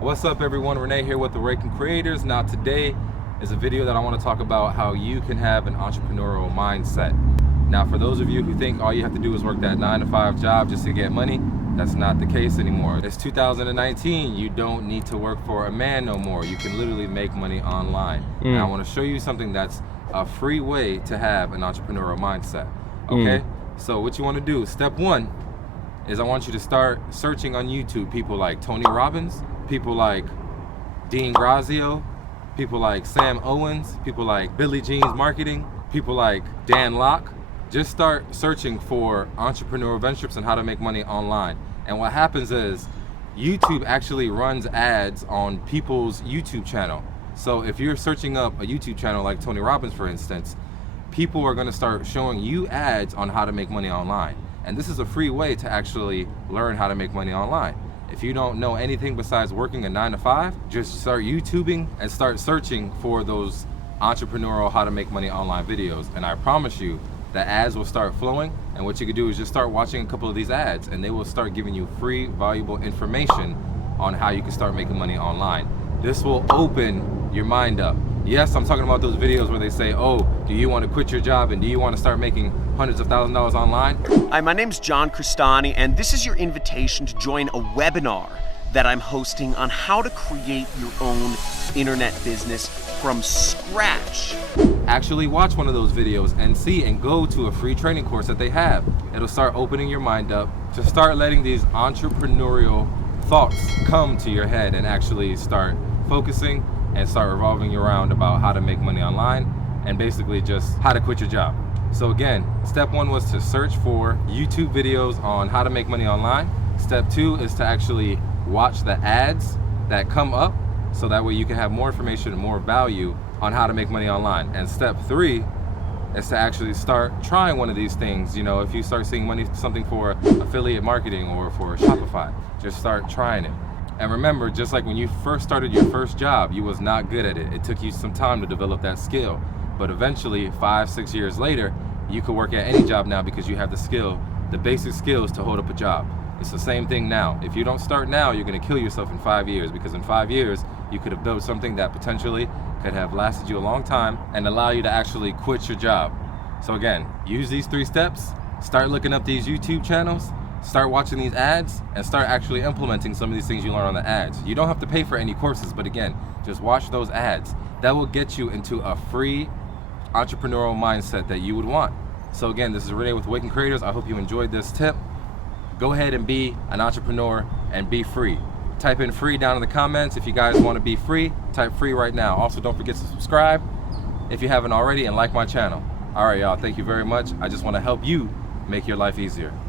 What's up everyone, Renee here with Awaken Creators. Now today is a video that I want to talk about how you can have an entrepreneurial mindset. Now for those of you who think all you have to do is work that 9-to-5 job just to get money, that's not the case anymore. It's 2019, you don't need to work for a man no more. You can literally make money online. And I want to show you something that's a free way to have an entrepreneurial mindset. Okay, so what you want to do, step one, is I want you to start searching on YouTube people like Tony Robbins, people like Dean Grazio, people like Sam Owens, people like Billy Jean's Marketing, people like Dan Locke. Just start searching for entrepreneurial ventures and how to make money online. And what happens is YouTube actually runs ads on people's YouTube channel. So if you're searching up a YouTube channel like Tony Robbins, for instance, people are going to start showing you ads on how to make money online. And this is a free way to actually learn how to make money online. If you don't know anything besides working a 9-to-5, just start YouTubing and start searching for those entrepreneurial how to make money online videos. And I promise you, the ads will start flowing. And what you can do is just start watching a couple of these ads and they will start giving you free, valuable information on how you can start making money online. This will open your mind up. Yes, I'm talking about those videos where they say, oh, do you want to quit your job and do you want to start making hundreds of thousands of dollars online? Hi, my name's John Cristani, and this is your invitation to join a webinar that I'm hosting on how to create your own internet business from scratch. Actually watch one of those videos and see and go to a free training course that they have. It'll start opening your mind up to start letting these entrepreneurial thoughts come to your head and actually start focusing and start revolving around about how to make money online and basically just how to quit your job. So again, step one was to search for YouTube videos on how to make money online. Step two is to actually watch the ads that come up so that way you can have more information and more value on how to make money online. And step three is to actually start trying one of these things. You know, if you start seeing money, something for affiliate marketing or for Shopify, just start trying it. And remember, just like when you first started your first job, you was not good at it. It took you some time to develop that skill. But eventually, 5-6 years later, you could work at any job now because you have the skill, the basic skills to hold up a job. It's the same thing now. If you don't start now, you're gonna kill yourself in 5 years, because in 5 years, you could have built something that potentially could have lasted you a long time and allow you to actually quit your job. So again, use these 3 steps, start looking up these YouTube channels, start watching these ads, and start actually implementing some of these things you learn on the ads. You don't have to pay for any courses, but again, just watch those ads. That will get you into a free entrepreneurial mindset that you would want. So again, this is Renee with Awaken Creators. I hope you enjoyed this tip. Go ahead and be an entrepreneur and be free. Type in free down in the comments. If you guys want to be free, type free right now. Also, don't forget to subscribe if you haven't already and like my channel. All right, y'all, thank you very much. I just want to help you make your life easier.